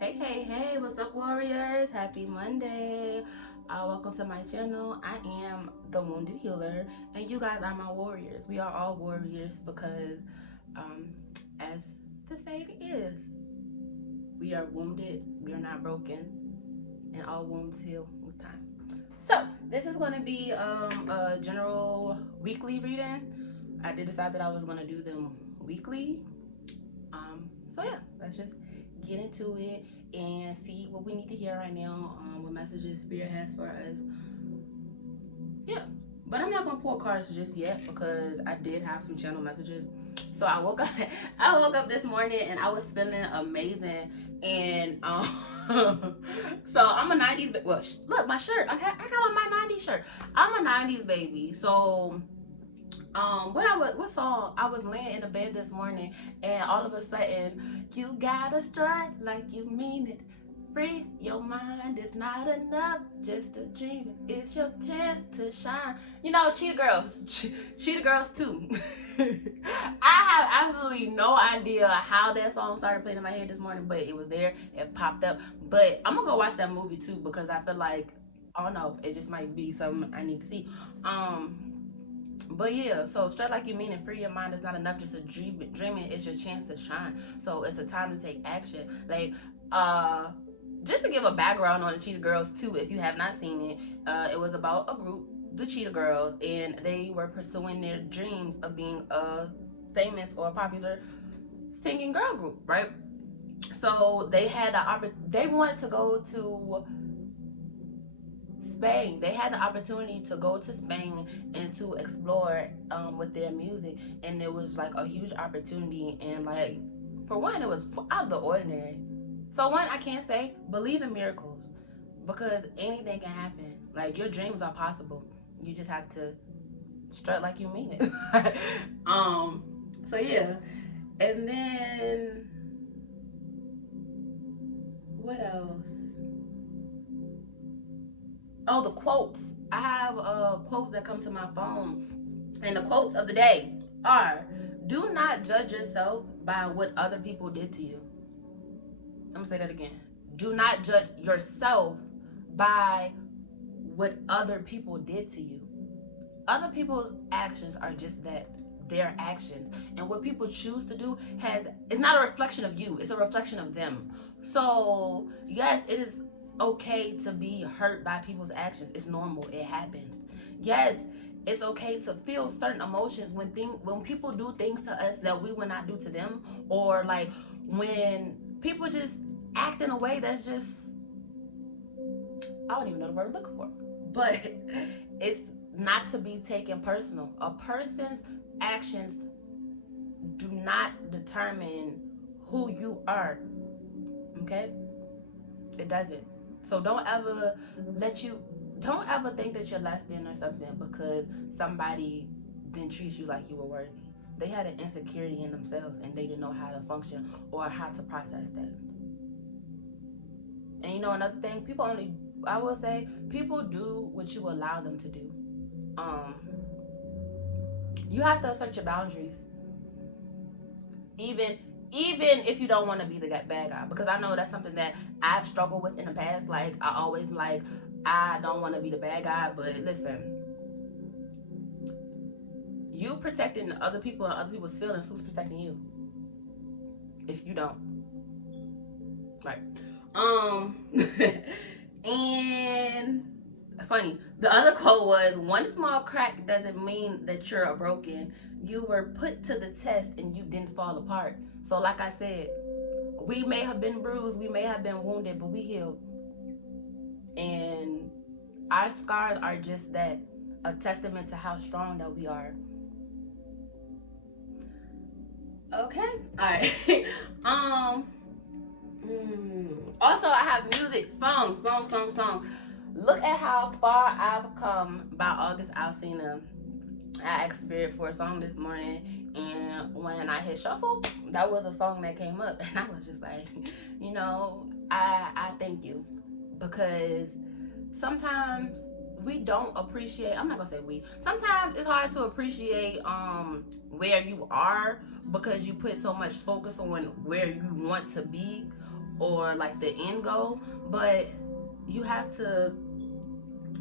Hey, what's up, warriors? Happy Monday. Welcome to my channel. I am the Wounded Healer, and you guys are my warriors. We are all warriors because, um, as the saying is, we are wounded, we are not broken, and all wounds heal with time. So, this is going to be a general weekly reading. I did decide that I was going to do them weekly. So yeah, let's just get into it and see what we need to hear right now. What messages Spirit has for us. Yeah, but I'm not gonna pull cards just yet because I did have some channel messages. So I woke up, I woke up this morning and I was feeling amazing. And so I'm a '90s. Well, look, my shirt. I got on my '90s shirt. I'm a '90s baby. So what song? I was laying in the bed this morning and all of a sudden, you gotta strut like you mean it. Free your mind, it's not enough just to dream it. It's your chance to shine. You know, Cheetah Girls, Cheetah Girls too. I have absolutely no idea how that song started playing in my head this morning, but it was there, it popped up. But I'm gonna go watch that movie too because I feel like, I don't know, it just might be something I need to see. But yeah, so straight like you mean it, free your mind is not enough just to dreaming is your chance to shine. So it's a time to take action. Like, just to give a background on the Cheetah Girls too, if you have not seen it, it was about a group, the Cheetah Girls, and they were pursuing their dreams of being a famous or popular singing girl group, right? So they had they wanted to go to Spain. They had the opportunity to go to Spain and to explore with their music, and it was like a huge opportunity. And like, for one, it was out of the ordinary. So one, I can't say believe in miracles because anything can happen. Like, your dreams are possible. You just have to strut like you mean it. So yeah, and then what else? Oh, the quotes. I have quotes that come to my phone. And the quotes of the day are: do not judge yourself by what other people did to you. I'm going to say that again. Do not judge yourself by what other people did to you. Other people's actions are just that, their actions. And what people choose to do it's not a reflection of you, it's a reflection of them. So yes, it is okay to be hurt by people's actions. It's normal, it happens. Yes, it's okay to feel certain emotions when people do things to us that we would not do to them, or like when people just act in a way that's just, I don't even know the word I'm looking for, but it's not to be taken personal. A person's actions do not determine who you are. Okay? It doesn't. So don't ever think that you're less than or something because somebody didn't treat you like you were worthy. They had an insecurity in themselves and they didn't know how to function or how to process that. And you know, another thing, I will say, people do what you allow them to do. You have to assert your boundaries, even if you don't want to be the bad guy, because I know that's something that I've struggled with in the past. Like, I always like, I don't want to be the bad guy, but listen, you protecting other people and other people's feelings, who's protecting you if you don't? Right. And funny, the other quote was, one small crack doesn't mean that you're broken. You were put to the test and you didn't fall apart. So like I said, we may have been bruised, we may have been wounded, but we healed. And our scars are just that, a testament to how strong that we are. Okay. All right. Also, I have music, songs. Look at how far I've come by August Alsina. I asked Spirit for a song this morning, and when I hit shuffle, that was a song that came up, and I was just like, you know, I thank you, because sometimes we don't appreciate, I'm not gonna say we, sometimes it's hard to appreciate where you are because you put so much focus on where you want to be, or like the end goal, but you have to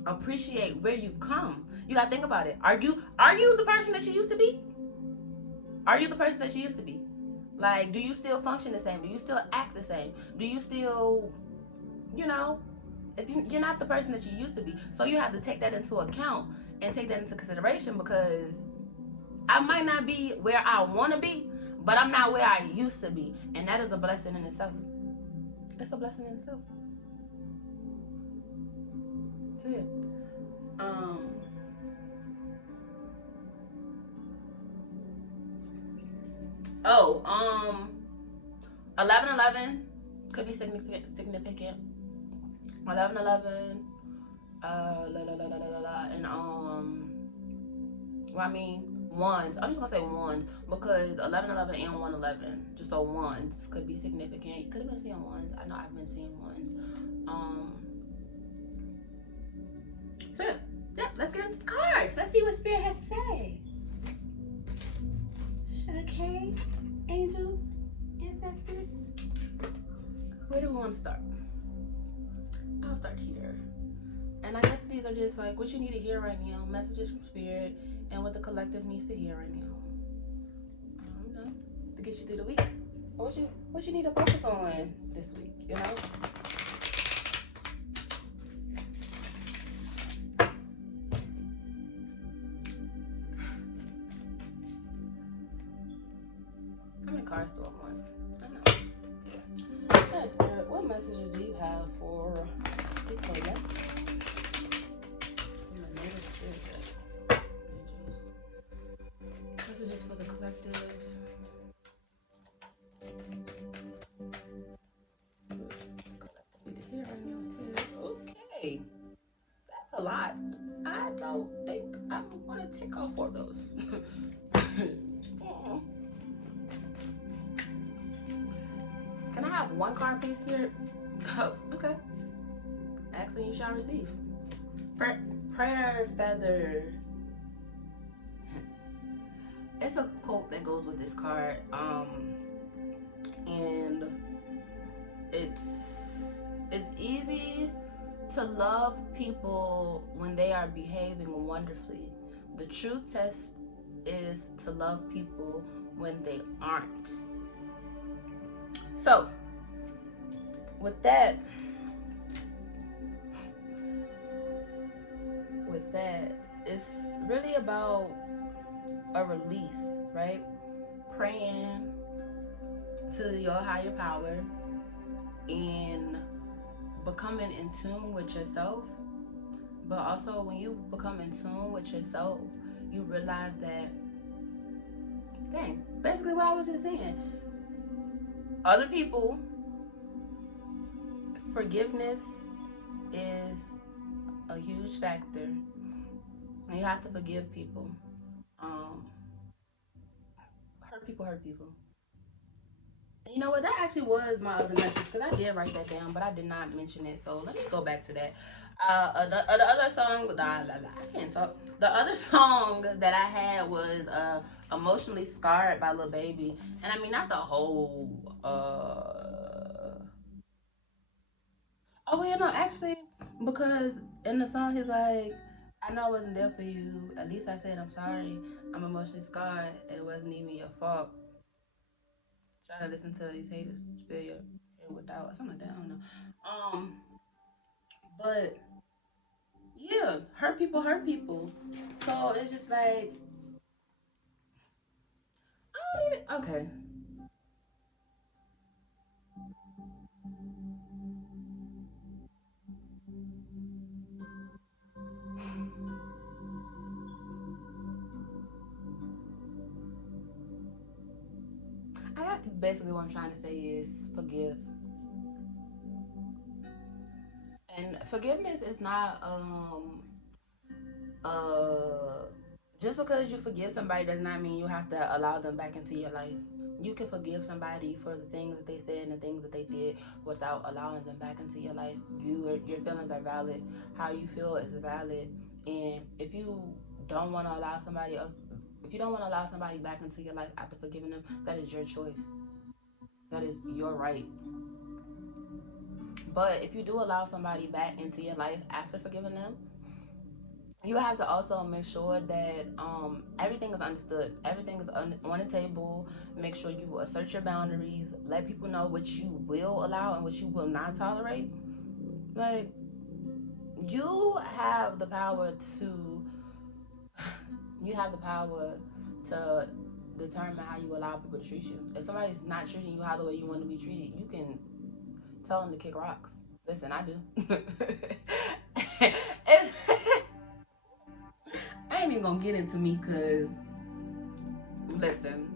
appreciate where you've come. You gotta think about it. Are you the person that you used to be? Are you the person that you used to be? Like, do you still function the same? Do you still act the same? Do you still, you know, if you're not the person that you used to be, so you have to take that into account and take that into consideration, because I might not be where I want to be, but I'm not where I used to be, and that is a blessing in itself. It's a blessing in itself. So yeah. Um. Oh. 11/11 could be significant. Significant. 11/11. La la la la la la. And well, I mean, ones. I'm just gonna say ones because 11/11 and 1/11. Just so ones could be significant. You could have been seeing ones. I know I've been seeing ones. Um. So yeah, let's get into the cards. Let's see what Spirit has to say. Okay, angels, ancestors. Where do we want to start? I'll start here. And I guess these are just like what you need to hear right now, messages from Spirit, and what the collective needs to hear right now. I don't know, to get you through the week. What you need to focus on this week, you know? How many cards do I want? I don't know. All right, Spirit, what messages do you have for people? Yeah? Messages for the collective. Okay, that's a lot. I don't think I'm gonna take all four of those. Can I have one card, please, Spirit? Oh, okay. Ask and you shall receive. Prayer feather. It's a quote that goes with this card. And it's easy to love people when they are behaving wonderfully. The true test is to love people when they aren't. So, with that, it's really about a release, right? Praying to your higher power and becoming in tune with yourself. But also, when you become in tune with yourself, you realize that, dang, basically what I was just saying. Other people, forgiveness is a huge factor. And you have to forgive people. Um, hurt people hurt people. And you know what? That actually was my other message because I did write that down, but I did not mention it. So let me go back to that. The other song, I can't talk. The other song that I had was "Emotionally Scarred" by Lil Baby, and I mean not the whole. Oh well, no, actually, because in the song he's like, "I know I wasn't there for you. At least I said I'm sorry. I'm emotionally scarred. It wasn't even your fault." Try to listen to these haters spill your head without something like that. I don't know. Um, but yeah, hurt people hurt people. So it's just like, okay. I guess basically what I'm trying to say is forgive. And forgiveness is not uh just because you forgive somebody does not mean you have to allow them back into your life. You can forgive somebody for the things that they said and the things that they did without allowing them back into your life. Your feelings are valid. How you feel is valid. And don't want to allow somebody else if you don't want to allow somebody back into your life after forgiving them, that is your choice. That is your right. But if you do allow somebody back into your life after forgiving them, you have to also make sure that everything is understood. Everything is on the table. Make sure you assert your boundaries. Let people know what you will allow and what you will not tolerate. Like, you have the power to you have the power to determine how you allow people to treat you. If somebody's not treating you how the way you want to be treated, you can tell them to kick rocks. Listen, I do. I ain't even gonna get into me because, listen,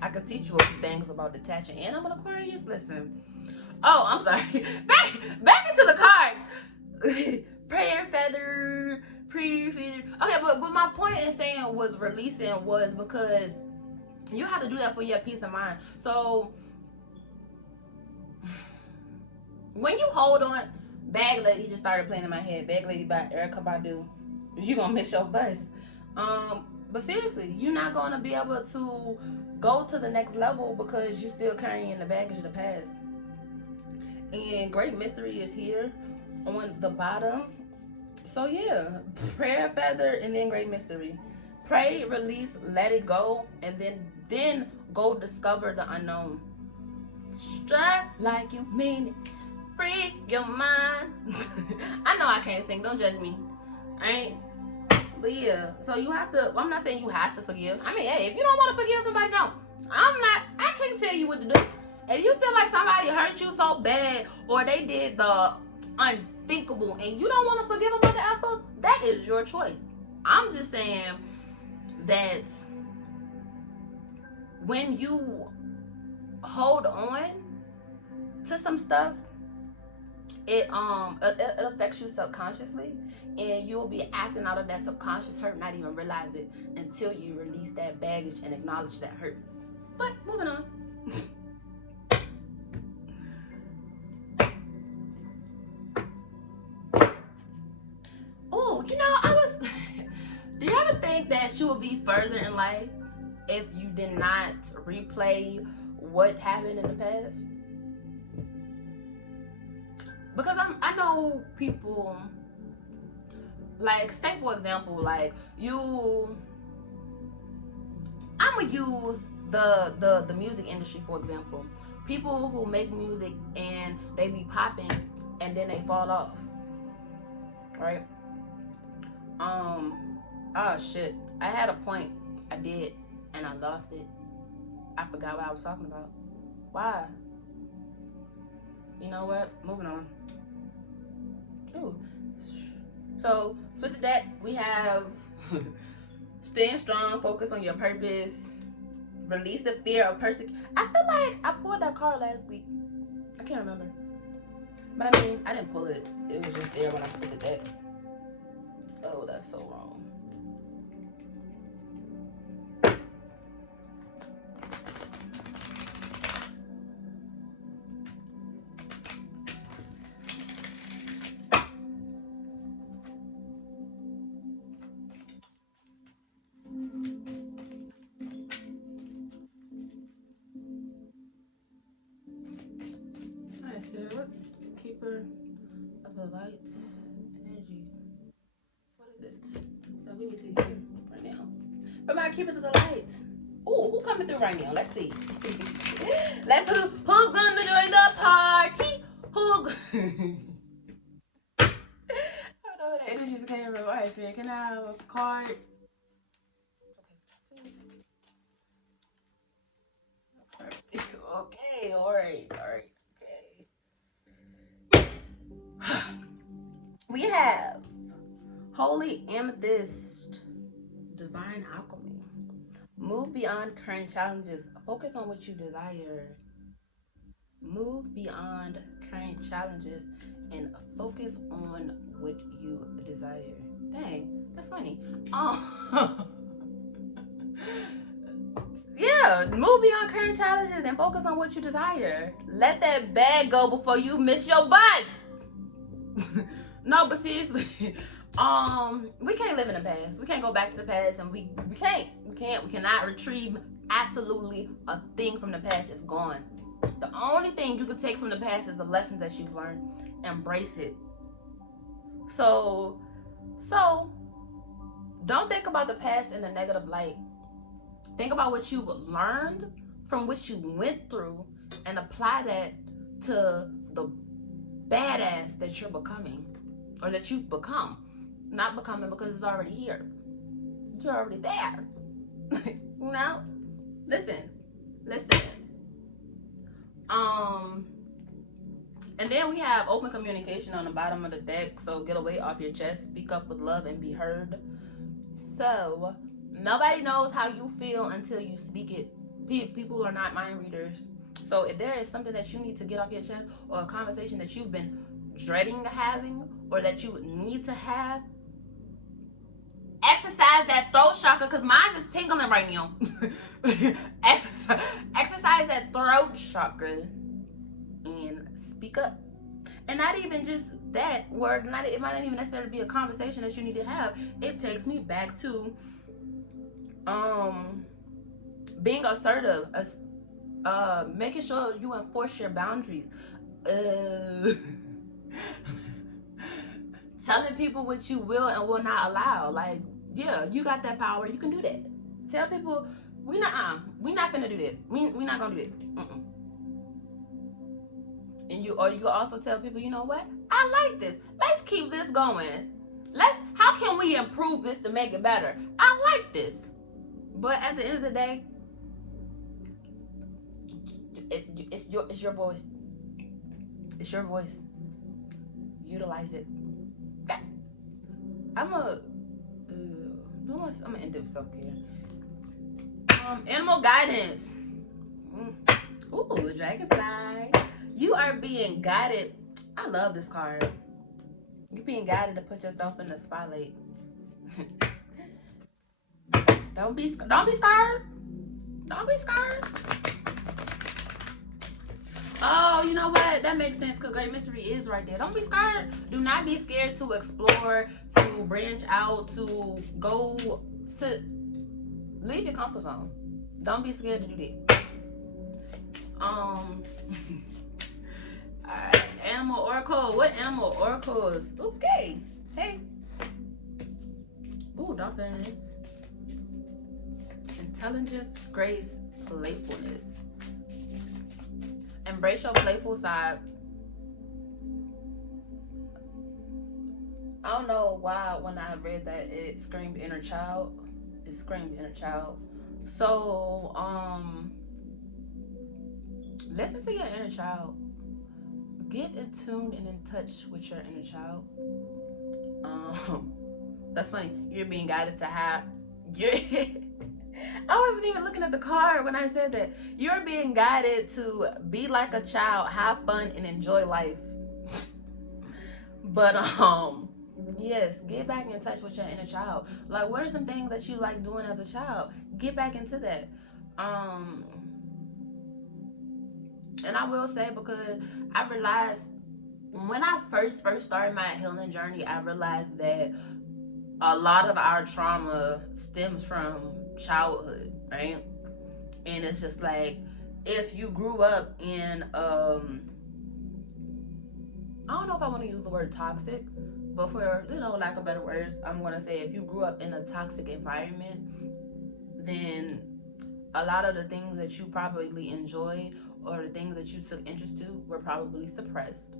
I could teach you a few things about detaching, and I'm an Aquarius. Listen. Oh, I'm sorry. Back into the cards. Prayer feather. Prayer feather. Okay, but my point in saying was releasing was because you have to do that for your peace of mind. So when you hold on, Bag Lady just started playing in my head. Bag Lady by Erykah Badu. You gonna miss your bus. But seriously, you're not gonna be able to go to the next level because you're still carrying the baggage of the past. And Great Mystery is here on the bottom. So yeah, Prayer Feather and then Great Mystery. Pray, release, let it go, and then go discover the unknown. Strike like you mean it. Free your mind. I know I can't sing. Don't judge me. I ain't. But yeah, so you have to. I'm not saying you have to forgive. I mean, hey, if you don't want to forgive somebody, don't. I can't tell you what to do. If you feel like somebody hurt you so bad or they did the unthinkable and you don't want to forgive them for the effort, that is your choice. I'm just saying that when you hold on to some stuff, it affects you subconsciously, and you'll be acting out of that subconscious hurt, not even realize it until you release that baggage and acknowledge that hurt. But moving on. Oh, I was. Do you ever think that you would be further in life if you did not replay what happened in the past? Because I know people, like, say for example, like I'm gonna use the music industry for example. People who make music and they be popping and then they fall off, right? Oh shit, I had a point, I did, and I lost it. I forgot what I was talking about. Why? You know what? Moving on. Ooh. So, switch to that. We have staying strong, focus on your purpose, release the fear of persecution. I feel like I pulled that card last week. I can't remember. But I mean, I didn't pull it. It was just there when I split the deck. Oh, that's so wrong. Keeper of the light energy. What is it that we need to hear right now? From our keepers of the light. Oh, who coming through right now? Let's see. Let's see who's gonna join the party. Who's I don't know, the energy just came real. Alright, so can I have a card? Okay, please. Okay, alright. We have Holy Amethyst, Divine Alchemy. Move beyond current challenges. Focus on what you desire. Move beyond current challenges and focus on what you desire. Dang, that's funny. Yeah, move beyond current challenges and focus on what you desire. Let that bag go before you miss your bus. No, but seriously, we can't live in the past. We can't go back to the past, and we cannot retrieve absolutely a thing from the past. It's gone. The only thing you can take from the past is the lessons that you've learned. Embrace it. So don't think about the past in a negative light. Think about what you've learned from what you went through and apply that to the badass that you're becoming, or that you've become. Not becoming because it's already here. You're already there. You know? Listen. And then we have open communication on the bottom of the deck. So get a weight off your chest, speak up with love, and be heard. So nobody knows how you feel until you speak it. People are not mind readers. So if there is something that you need to get off your chest, or a conversation that you've been dreading having, or that you need to have, exercise that throat chakra, because mine is tingling right now. Exercise that throat chakra and speak up. And not even just that word, it might not even necessarily be a conversation that you need to have. It takes me back to being assertive, making sure you enforce your boundaries, telling people what you will and will not allow. Like, yeah, you got that power, you can do that. Tell people we not finna do that. We not gonna do that. And you also tell people, you know what? I like this. Let's keep this going. How can we improve this to make it better? I like this. But at the end of the day, it's your voice. It's your voice. Utilize it. I'm gonna end this self-care. Animal guidance. Ooh, dragonfly. You are being guided. I love this card. You're being guided to put yourself in the spotlight. Don't be scared. Don't be scared. Oh, you know what? That makes sense, because Great Mystery is right there. Don't be scared. Do not be scared to explore, to branch out, to go, to leave your comfort zone. Don't be scared to do that. Alright, animal oracle. What animal oracles? Okay. Hey. Ooh, dolphins. Intelligence, grace, playfulness. Embrace your playful side. I don't know why when I read that it screamed inner child. It screamed inner child. So, listen to your inner child. Get in tune and in touch with your inner child. That's funny. You're being guided to have I wasn't even looking at the card when I said that. You're being guided to be like a child, have fun, and enjoy life. But yes, get back in touch with your inner child. Like, what are some things that you like doing as a child? Get back into that. And I will say, because I realized when I first started my healing journey, I realized that a lot of our trauma stems from childhood, right? And it's just like, if you grew up in I don't know if I want to use the word toxic, but for lack of better words, I'm gonna say if you grew up in a toxic environment, then a lot of the things that you probably enjoyed or the things that you took interest to were probably suppressed.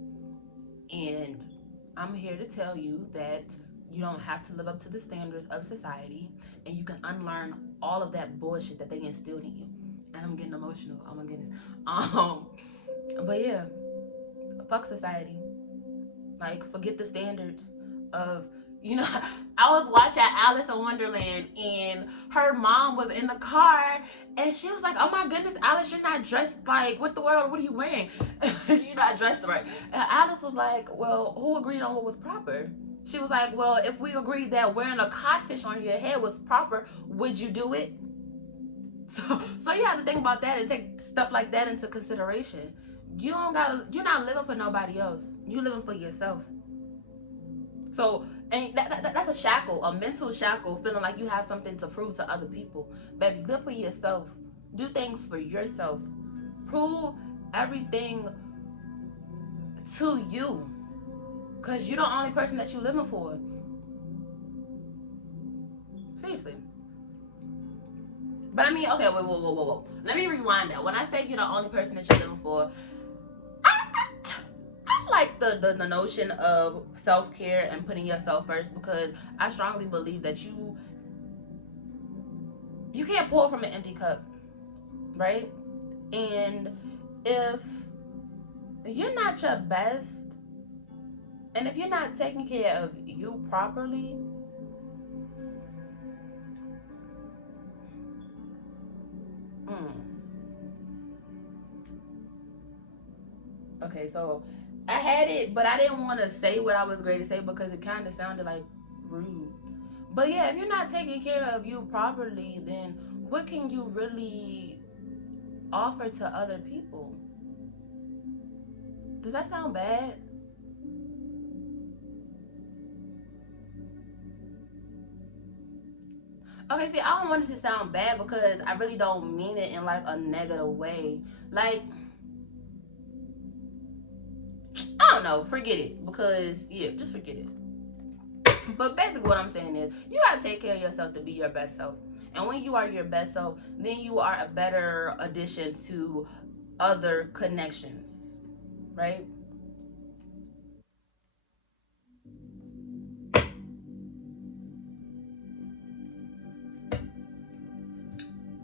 And I'm here to tell you that you don't have to live up to the standards of society, and you can unlearn all of that bullshit that they instilled in you. And I'm getting emotional. Oh my goodness. But yeah, fuck society. Like, forget the standards of, I was watching Alice in Wonderland, and her mom was in the car, and she was like, oh my goodness, Alice, you're not dressed like, what the world, what are you wearing? You're not dressed right. And Alice was like, well, who agreed on what was proper? She was like, well, if we agreed that wearing a codfish on your head was proper, would you do it? So you have to think about that and take stuff like that into consideration. You're not living for nobody else. You're living for yourself. So, and that's a shackle, a mental shackle, feeling like you have something to prove to other people. Baby, live for yourself. Do things for yourself. Prove everything to you, because you're the only person that you're living for. Seriously. But I mean, okay, whoa. Let me rewind that. When I say you're the only person that you're living for, I like the notion of self-care and putting yourself first, because I strongly believe that you can't pour from an empty cup, right? And if you're not your best, and if you're not taking care of you properly, mm, okay, so I had it, but I didn't want to say what I was going to say because it kind of sounded like rude. But yeah, if you're not taking care of you properly, then what can you really offer to other people? Does that sound bad? Okay, see, I don't want it to sound bad because I really don't mean it in like a negative way. Like, I don't know, forget it. Because, yeah, just forget it. But basically, what I'm saying is, you gotta take care of yourself to be your best self. And when you are your best self, then you are a better addition to other connections, right?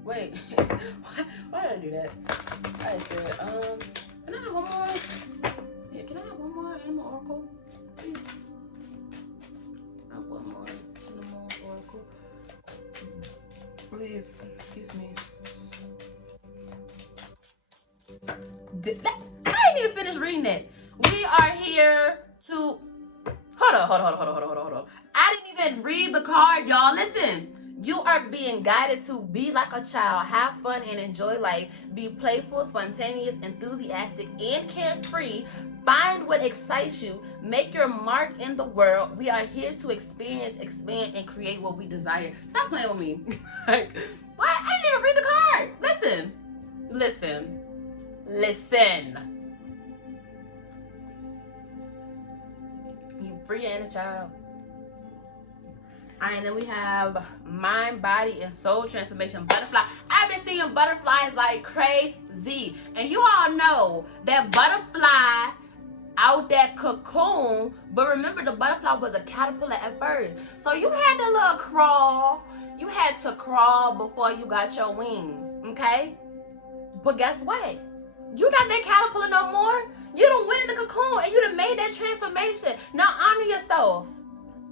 Wait, why did I do that? I said, can I have one more? Yeah, can I have one more animal oracle? Please. I have one more animal oracle. Please, excuse me. I didn't even finish reading it. We are here to. Hold on. I didn't even read the card, y'all. Listen. You are being guided to be like a child, have fun and enjoy life, be playful, spontaneous, enthusiastic, and carefree. Find what excites you, make your mark in the world. We are here to experience, expand, and create what we desire. Stop playing with me. Like, what? I didn't even read the card. Listen. You free and a child. All right, and then we have mind, body, and soul transformation. Butterfly. I've been seeing butterflies like crazy. And you all know that butterfly out that cocoon, but remember the butterfly was a caterpillar at first. So you had to little crawl. You had to crawl before you got your wings, okay? But guess what? You not that caterpillar no more. You done went in the cocoon and you done made that transformation. Now honor yourself.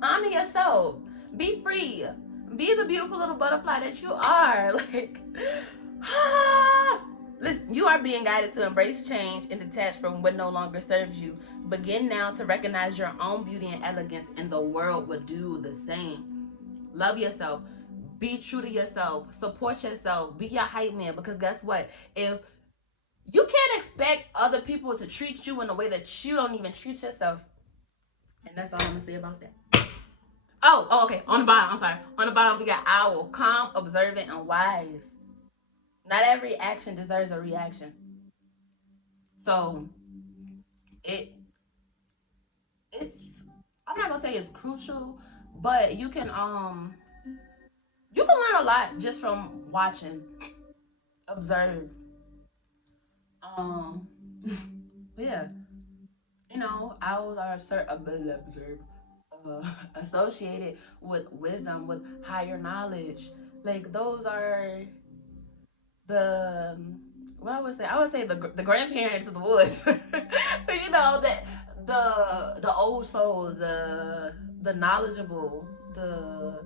Honor yourself. Be free. Be the beautiful little butterfly that you are. Like, listen, you are being guided to embrace change and detach from what no longer serves you. Begin now to recognize your own beauty and elegance, and the world will do the same. Love yourself. Be true to yourself. Support yourself. Be your hype man. Because guess what? If you can't expect other people to treat you in a way that you don't even treat yourself. And that's all I'm gonna say about that. Okay. On the bottom, I'm sorry. On the bottom, we got owl, calm, observant, and wise. Not every action deserves a reaction. So it it's I'm not gonna say it's crucial, but you can learn a lot just from watching, observe. Um, yeah, owls are associated with wisdom, with higher knowledge. Like those are the what I would say the grandparents of the woods. That the old souls, the knowledgeable, the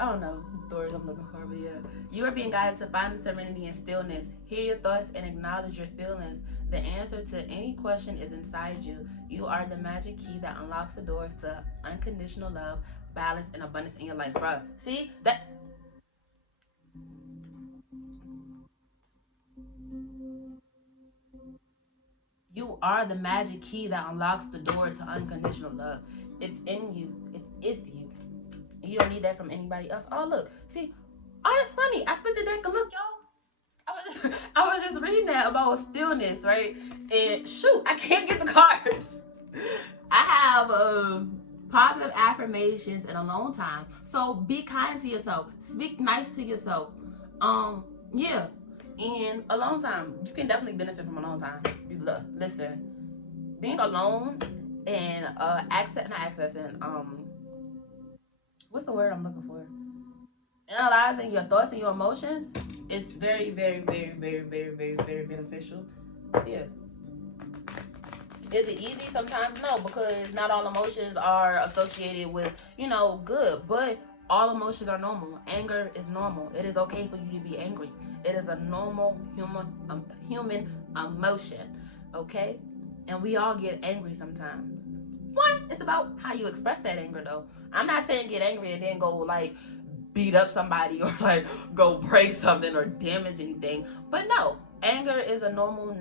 I don't know the word I'm looking for, but yeah. You are being guided to find the serenity and stillness. Hear your thoughts and acknowledge your feelings. The answer to any question is inside you. You are the magic key that unlocks the doors to unconditional love, balance, and abundance in your life, bro. See that you are the magic key that unlocks the door to unconditional love. It's in you. It is you. You don't need that from anybody else. Oh look, see, oh that's funny. I split the deck and look, y'all. I was just reading that about stillness, right? And shoot, I can't get the cards. I have positive affirmations in a long time. So be kind to yourself. Speak nice to yourself. Yeah. And a long time. You can definitely benefit from a long time. Listen, being alone and accessing what's the word I'm looking for? Analyzing your thoughts and your emotions is very, very, very, very, very, very, very beneficial. Yeah. Is it easy? Sometimes no, because not all emotions are associated with, good. But all emotions are normal. Anger is normal. It is okay for you to be angry. It is a normal human emotion. Okay? And we all get angry sometimes. One, it's about how you express that anger though. I'm not saying get angry and then go like beat up somebody or like go break something or damage anything. But no, anger is a normal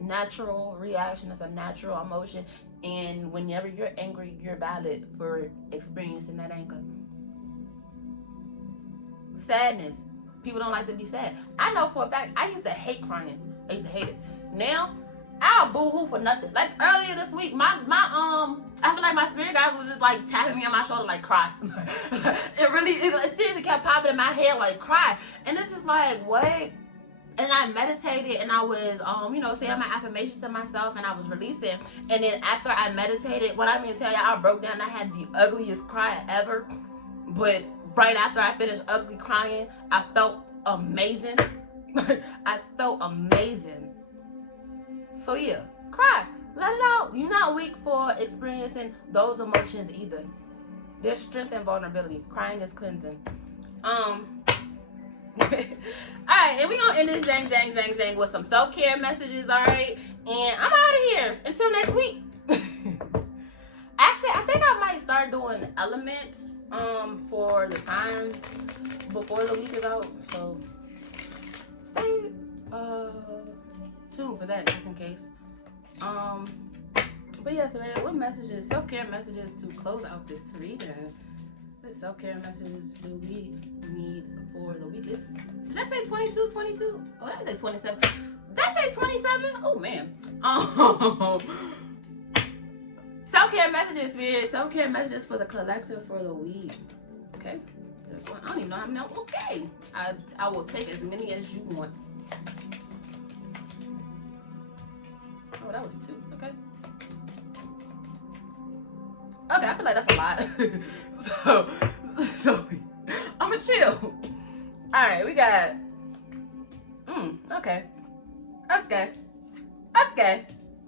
natural reaction. It's a natural emotion, and whenever you're angry, you're valid for experiencing that anger. Sadness, people don't like to be sad. I know for a fact I used to hate crying. I used to hate it. Now I'll boo-hoo for nothing. Like earlier this week, I feel like my spirit guys was just like tapping me on my shoulder like cry. It seriously kept popping in my head like cry. And it's just like, what? And I meditated and I was saying my affirmations to myself and I was releasing. And then after I meditated, what I mean to tell y'all, I broke down. I had the ugliest cry ever. But right after I finished ugly crying, I felt amazing. I felt amazing. So yeah, cry. Let it out. You're not weak for experiencing those emotions either. There's strength and vulnerability. Crying is cleansing. Alright, and we're gonna end this jang with some self-care messages, alright? And I'm out of here. Until next week. Actually, I think I might start doing elements for the sign before the week is out. So stay tuned for that just in case. But yeah, so what messages, self-care messages to close out this reading? What self-care messages do we need for the week? Did I say 22? 22? Oh, did I say 27? Did I say 27? Oh man. Self-care messages, Spirit. Self-care messages for the collective for the week. Okay. I don't even know how many. Okay. I will take as many as you want. Oh, that was 2. Okay. Okay, I feel like that's a lot. so I'ma chill. Alright, we got okay.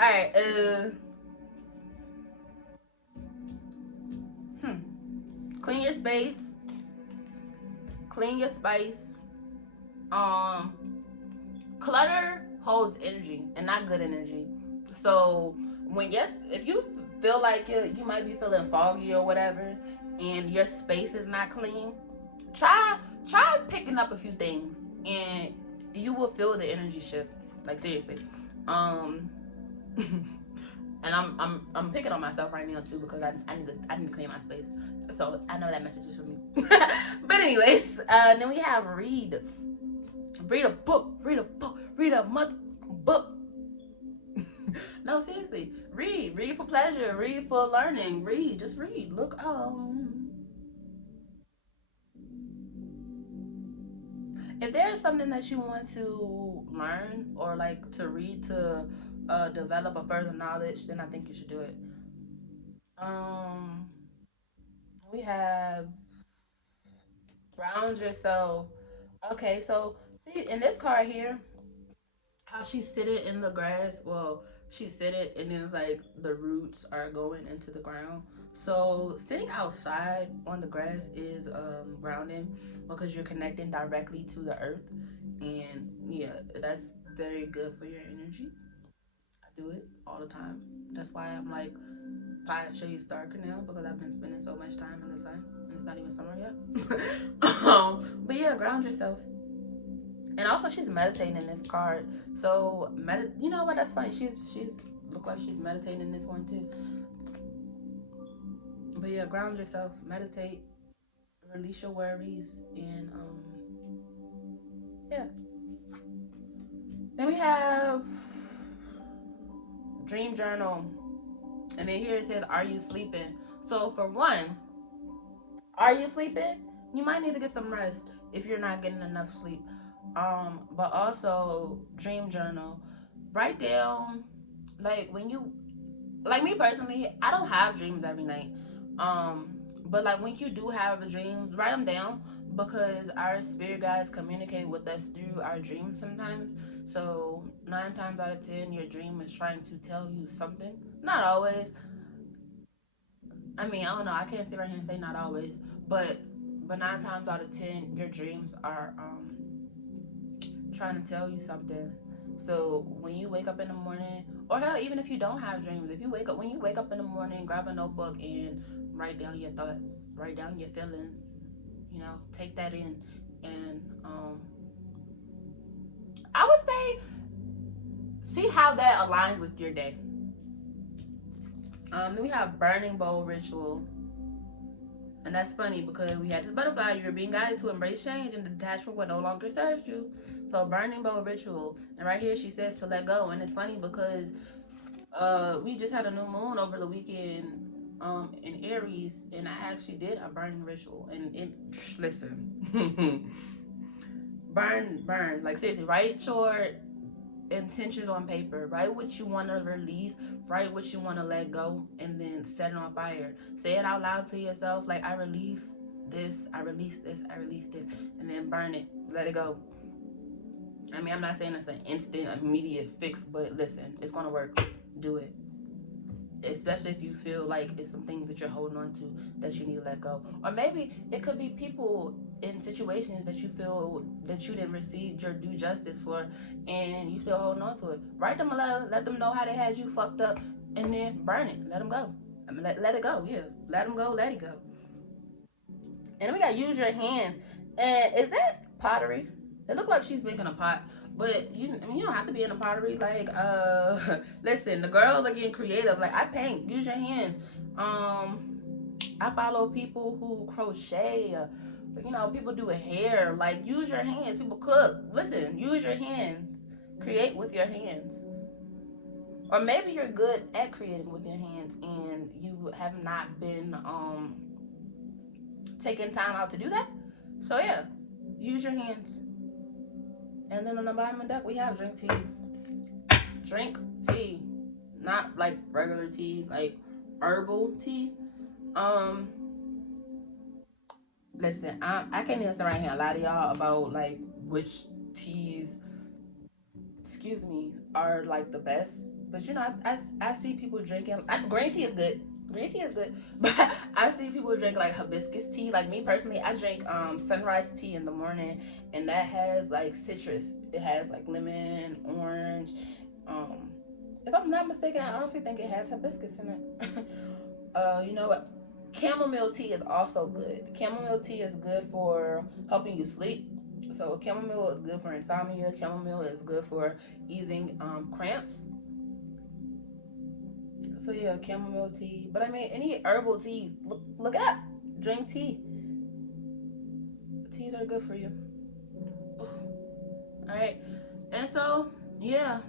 Alright, clean your space. Clean your space. Clutter holds energy and not good energy. So if you feel like you might be feeling foggy or whatever, and your space is not clean, try picking up a few things, and you will feel the energy shift. Like seriously, and I'm picking on myself right now too because I need to clean my space. So I know that message is for me. But anyways, then we have read a book, read a month book. No, seriously, read for pleasure, read for learning, just read. Look, if there's something that you want to learn or like to read to develop a further knowledge, then I think you should do it. Um, we have ground yourself. Okay, so see in this card here, how she's sitting in the grass. Well, she's sitting and then it's like the roots are going into the ground. So sitting outside on the grass is grounding because you're connecting directly to the earth, and yeah, that's very good for your energy. I do it all the time. That's why I'm like 5 shades darker now because I've been spending so much time in the sun and it's not even summer yet. But yeah, ground yourself. And also she's meditating in this card. So you know what, that's funny. She's look like she's meditating in this one too. But yeah, ground yourself, meditate, release your worries, and yeah. Then we have dream journal. And then here it says, are you sleeping? So for one, are you sleeping? You might need to get some rest if you're not getting enough sleep. But also dream journal. Write down, like, when you, like, me personally, I don't have dreams every night. Um, but like when you do have dreams, write them down, because our spirit guides communicate with us through our dreams sometimes. So 9 times out of 10, your dream is trying to tell you something. Not always. I mean, I don't know. I can't sit right here and say not always, but 9 times out of 10, your dreams are trying to tell you something. So when you wake up in the morning, or hell, even if you don't have dreams, if you wake up, when you wake up in the morning, grab a notebook and write down your thoughts, write down your feelings. You know, take that in, and I would say see how that aligns with your day. Then we have burning bowl ritual. And that's funny because we had this butterfly. You were being guided to embrace change and detach from what no longer serves you. So burning bowl ritual. And right here she says to let go. And it's funny because we just had a new moon over the weekend in Aries, and I actually did a burning ritual. And it, listen, burn. Like seriously, write your intentions on paper. Write what you want to release. Write what you want to let go, and then set it on fire. Say it out loud to yourself, like, I release this, I release this, I release this, and then burn it. Let it go. I mean, I'm not saying it's an instant, immediate fix, but listen, it's gonna work. Do it. Especially if you feel like it's some things that you're holding on to that you need to let go. Or maybe it could be people in situations that you feel that you didn't receive your due justice for, and you still holding on to it. Write them a letter, let them know how they had you fucked up, and then burn it. Let them go. I mean, let it go. Yeah. Let them go. Let it go. And then we got use your hands. And is that pottery? It looked like she's making a pot. But I mean, you don't have to be in a pottery. Like, listen, the girls are getting creative. Like, I paint. Use your hands. I follow people who crochet. You know, people do hair. Like, use your hands. People cook. Listen, use your hands. Create with your hands. Or maybe you're good at creating with your hands and you have not been taking time out to do that. So yeah, use your hands. And then on the bottom of the deck we have drink tea. Drink tea, not like regular tea, like herbal tea. Um, Listen, I can't even sit right here and lie to y'all about like which teas, excuse me, are like the best. But you know, I see people drinking. Green tea is good. Green tea is good, but I see people drink like hibiscus tea. Like me personally, I drink sunrise tea in the morning, and that has like citrus. It has like lemon, orange. Um, if I'm not mistaken, I honestly think it has hibiscus in it. You know what? Chamomile tea is also good. Chamomile tea is good for helping you sleep. So chamomile is good for insomnia. Chamomile is good for easing cramps. So yeah, chamomile tea. But I mean, any herbal teas, look it up. Drink tea. Teas are good for you. All right, and so yeah,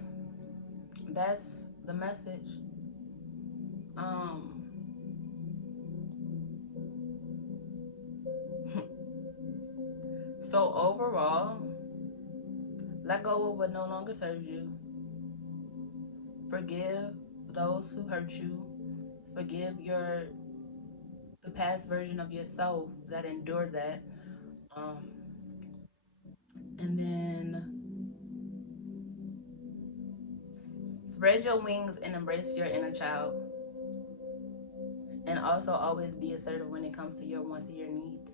that's the message. Um, so overall, let go of what no longer serves you. Forgive those who hurt you. Forgive the past version of yourself that endured that. Um, and then spread your wings and embrace your inner child. And also always be assertive when it comes to your wants and your needs.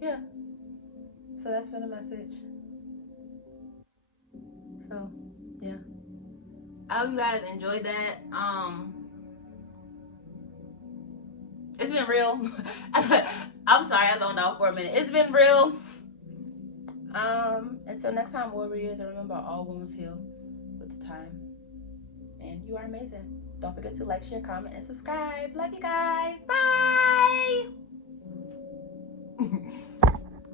Yeah. So that's been the message. So yeah. I hope you guys enjoyed that. It's been real. I'm sorry I zoned out for a minute. It's been real. Until next time, warriors, and remember, all wounds heal with time. And you are amazing. Don't forget to like, share, comment, and subscribe. Love you guys. Bye.